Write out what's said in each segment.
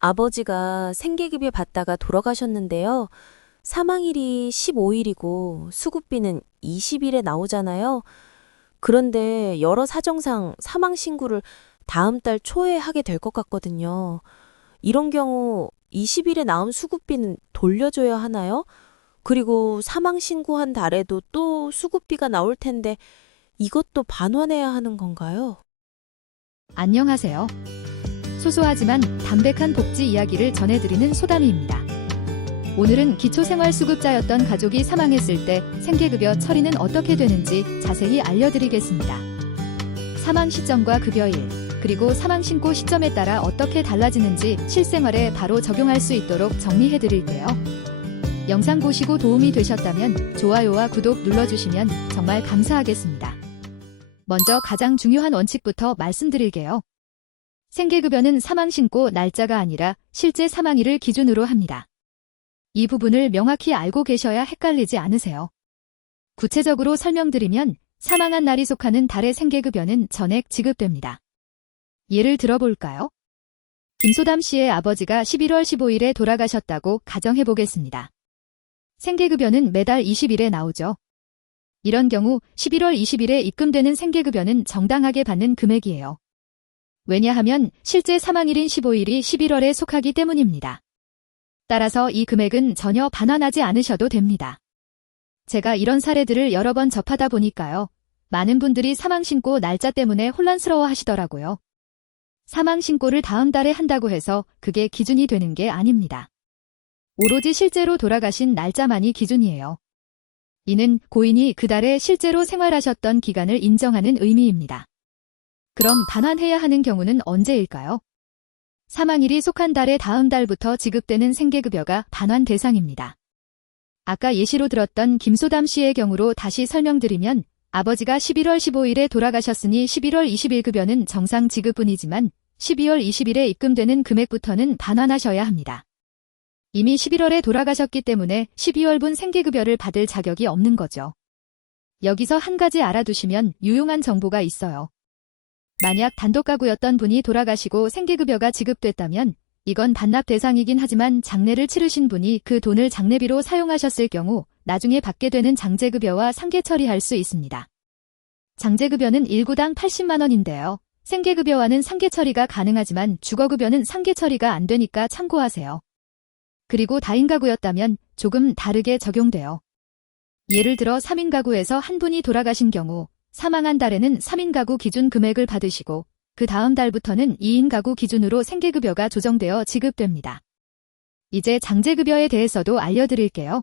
아버지가 생계급여 받다가 돌아가셨는데요. 사망일이 15일이고 수급비는 20일에 나오잖아요. 그런데 여러 사정상 사망 신고를 다음 달 초에 하게 될 것 같거든요. 이런 경우 20일에 나온 수급비는 돌려줘야 하나요? 그리고 사망 신고한 달에도 또 수급비가 나올 텐데 이것도 반환해야 하는 건가요? 안녕하세요. 소소하지만 담백한 복지 이야기를 전해드리는 소담이입니다. 오늘은 기초생활수급자였던 가족이 사망했을 때 생계급여 처리는 어떻게 되는지 자세히 알려드리겠습니다. 사망 시점과 급여일, 그리고 사망 신고 시점에 따라 어떻게 달라지는지 실생활에 바로 적용할 수 있도록 정리해드릴게요. 영상 보시고 도움이 되셨다면 좋아요와 구독 눌러주시면 정말 감사하겠습니다. 먼저 가장 중요한 원칙부터 말씀드릴게요. 생계급여는 사망신고 날짜가 아니라 실제 사망일을 기준으로 합니다. 이 부분을 명확히 알고 계셔야 헷갈리지 않으세요. 구체적으로 설명드리면 사망한 날이 속하는 달의 생계급여는 전액 지급됩니다. 예를 들어볼까요? 김소담 씨의 아버지가 11월 15일에 돌아가셨다고 가정해보겠습니다. 생계급여는 매달 20일에 나오죠. 이런 경우 11월 20일에 입금되는 생계급여는 정당하게 받는 금액이에요. 왜냐하면 실제 사망일인 15일이 11월에 속하기 때문입니다. 따라서 이 금액은 전혀 반환하지 않으셔도 됩니다. 제가 이런 사례들을 여러 번 접하다 보니까요. 많은 분들이 사망신고 날짜 때문에 혼란스러워 하시더라고요. 사망신고를 다음 달에 한다고 해서 그게 기준이 되는 게 아닙니다. 오로지 실제로 돌아가신 날짜만이 기준이에요. 이는 고인이 그 달에 실제로 생활하셨던 기간을 인정하는 의미입니다. 그럼 반환해야 하는 경우는 언제일까요? 사망일이 속한 달의 다음 달부터 지급되는 생계급여가 반환 대상입니다. 아까 예시로 들었던 김소담 씨의 경우로 다시 설명드리면 아버지가 11월 15일에 돌아가셨으니 11월 20일 급여는 정상 지급분이지만 12월 20일에 입금되는 금액부터는 반환하셔야 합니다. 이미 11월에 돌아가셨기 때문에 12월분 생계급여를 받을 자격이 없는 거죠. 여기서 한 가지 알아두시면 유용한 정보가 있어요. 만약 단독가구였던 분이 돌아가시고 생계급여가 지급됐다면 이건 반납 대상이긴 하지만 장례를 치르신 분이 그 돈을 장례비로 사용하셨을 경우 나중에 받게 되는 장제급여와 상계 처리할 수 있습니다. 장제급여는 일구당 80만 원인데요. 생계급여와는 상계 처리가 가능하지만 주거급여는 상계 처리가 안 되니까 참고하세요. 그리고 다인 가구였다면 조금 다르게 적용돼요. 예를 들어 3인 가구에서 한 분이 돌아가신 경우 사망한 달에는 3인 가구 기준 금액을 받으시고 그 다음 달부터는 2인 가구 기준으로 생계급여가 조정되어 지급됩니다. 이제 장제급여에 대해서도 알려드릴게요.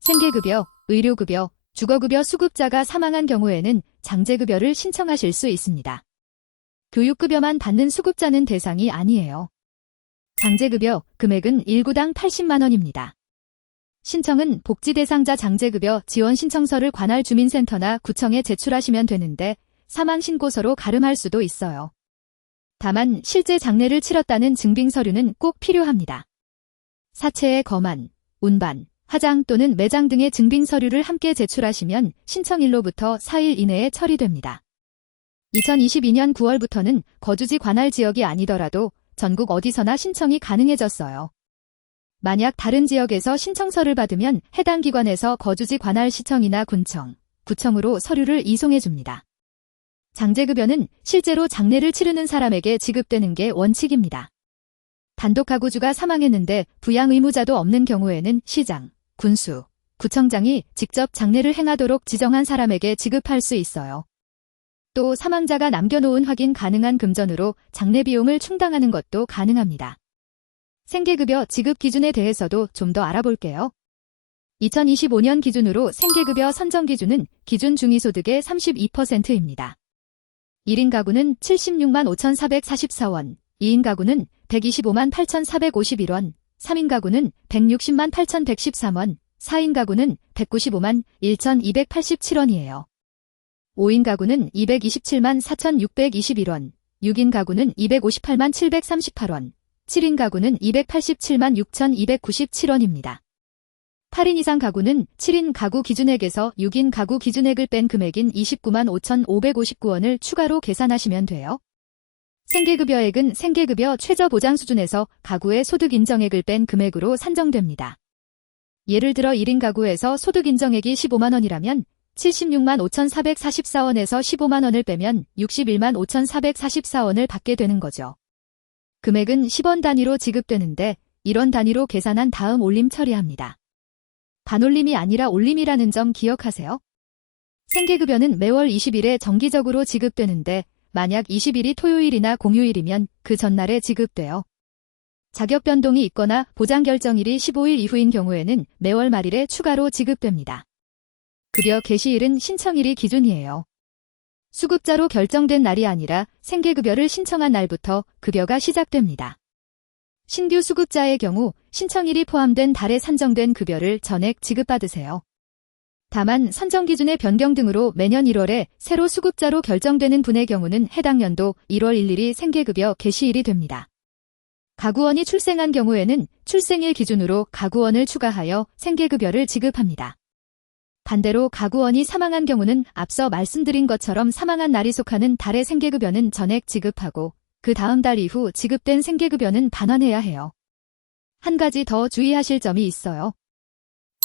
생계급여, 의료급여, 주거급여 수급자가 사망한 경우에는 장제급여를 신청하실 수 있습니다. 교육급여만 받는 수급자는 대상이 아니에요. 장제급여 금액은 일구당 80만 원입니다. 신청은 복지대상자 장제급여 지원 신청서를 관할 주민센터나 구청에 제출하시면 되는데 사망신고서로 가름할 수도 있어요. 다만 실제 장례를 치렀다는 증빙서류는 꼭 필요합니다. 사체의 검안, 운반, 화장 또는 매장 등의 증빙서류를 함께 제출하시면 신청일로부터 4일 이내에 처리됩니다. 2022년 9월부터는 거주지 관할 지역이 아니더라도 전국 어디서나 신청이 가능해졌어요. 만약 다른 지역에서 신청서를 받으면 해당 기관에서 거주지 관할 시청이나 군청, 구청으로 서류를 이송해줍니다. 장제급여는 실제로 장례를 치르는 사람에게 지급되는 게 원칙입니다. 단독 가구주가 사망했는데 부양 의무자도 없는 경우에는 시장, 군수, 구청장이 직접 장례를 행하도록 지정한 사람에게 지급할 수 있어요. 또 사망자가 남겨놓은 확인 가능한 금전으로 장례 비용을 충당하는 것도 가능합니다. 생계급여 지급 기준에 대해서도 좀 더 알아볼게요. 2025년 기준으로 생계급여 선정 기준은 기준 중위소득의 32%입니다. 1인 가구는 76만 5,444원, 2인 가구는 125만 8,451원, 3인 가구는 160만 8,113원, 4인 가구는 195만 1,287원이에요. 5인 가구는 227만 4,621원, 6인 가구는 258만 738원, 7인 가구는 287만 6,297원입니다. 8인 이상 가구는 7인 가구 기준액에서 6인 가구 기준액을 뺀 금액인 29만 5,559원을 추가로 계산하시면 돼요. 생계급여액은 생계급여 최저보장 수준에서 가구의 소득 인정액을 뺀 금액으로 산정됩니다. 예를 들어 1인 가구에서 소득 인정액이 15만 원이라면 76만 5,444원에서 15만 원을 빼면 61만 5,444원을 받게 되는 거죠. 금액은 10원 단위로 지급되는데 1원 단위로 계산한 다음 올림 처리합니다. 반올림이 아니라 올림이라는 점 기억하세요. 생계급여는 매월 20일에 정기적으로 지급되는데 만약 20일이 토요일이나 공휴일이면 그 전날에 지급돼요. 자격 변동이 있거나 보장 결정일이 15일 이후인 경우에는 매월 말일에 추가로 지급됩니다. 급여 개시일은 신청일이 기준이에요. 수급자로 결정된 날이 아니라 생계급여를 신청한 날부터 급여가 시작됩니다. 신규 수급자의 경우 신청일이 포함된 달에 산정된 급여를 전액 지급받으세요. 다만 선정 기준의 변경 등으로 매년 1월에 새로 수급자로 결정되는 분의 경우는 해당 연도 1월 1일이 생계급여 개시일이 됩니다. 가구원이 출생한 경우에는 출생일 기준으로 가구원을 추가하여 생계급여를 지급합니다. 반대로 가구원이 사망한 경우는 앞서 말씀드린 것처럼 사망한 날이 속하는 달의 생계급여는 전액 지급하고 그 다음 달 이후 지급된 생계급여는 반환해야 해요. 한 가지 더 주의하실 점이 있어요.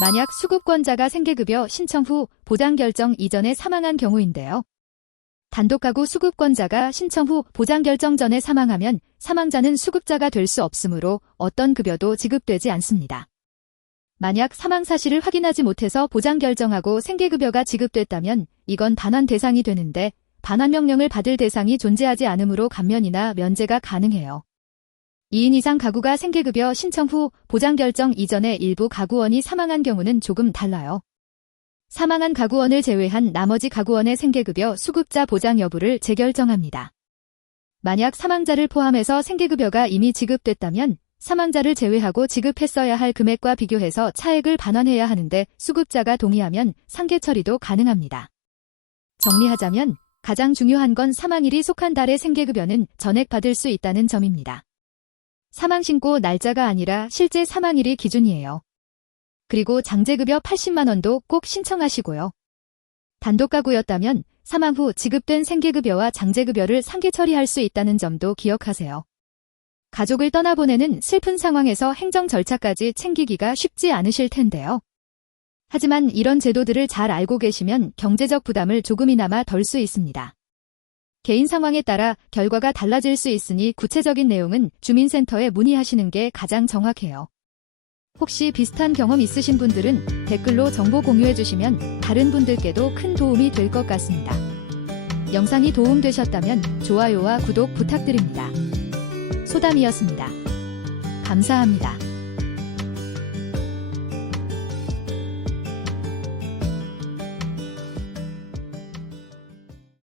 만약 수급권자가 생계급여 신청 후 보장 결정 이전에 사망한 경우인데요. 단독가구 수급권자가 신청 후 보장 결정 전에 사망하면 사망자는 수급자가 될 수 없으므로 어떤 급여도 지급되지 않습니다. 만약 사망 사실을 확인하지 못해서 보장 결정하고 생계급여가 지급됐다면 이건 반환 대상이 되는데 반환 명령을 받을 대상이 존재하지 않으므로 감면이나 면제가 가능해요. 2인 이상 가구가 생계급여 신청 후 보장 결정 이전에 일부 가구원이 사망한 경우는 조금 달라요. 사망한 가구원을 제외한 나머지 가구원의 생계급여 수급자 보장 여부를 재결정합니다. 만약 사망자를 포함해서 생계급여가 이미 지급됐다면 사망자를 제외하고 지급했어야 할 금액과 비교해서 차액을 반환해야 하는데 수급자가 동의하면 상계 처리도 가능합니다. 정리하자면 가장 중요한 건 사망일이 속한 달의 생계급여는 전액 받을 수 있다는 점입니다. 사망신고 날짜가 아니라 실제 사망일이 기준이에요. 그리고 장제급여 80만 원도 꼭 신청하시고요. 단독가구였다면 사망 후 지급된 생계급여와 장제급여를 상계 처리할 수 있다는 점도 기억하세요. 가족을 떠나보내는 슬픈 상황에서 행정 절차까지 챙기기가 쉽지 않으실 텐데요. 하지만 이런 제도들을 잘 알고 계시면 경제적 부담을 조금이나마 덜 수 있습니다. 개인 상황에 따라 결과가 달라질 수 있으니 구체적인 내용은 주민센터에 문의하시는 게 가장 정확해요. 혹시 비슷한 경험 있으신 분들은 댓글로 정보 공유해 주시면 다른 분들께도 큰 도움이 될 것 같습니다. 영상이 도움되셨다면 좋아요와 구독 부탁드립니다. 소담이었습니다. 감사합니다.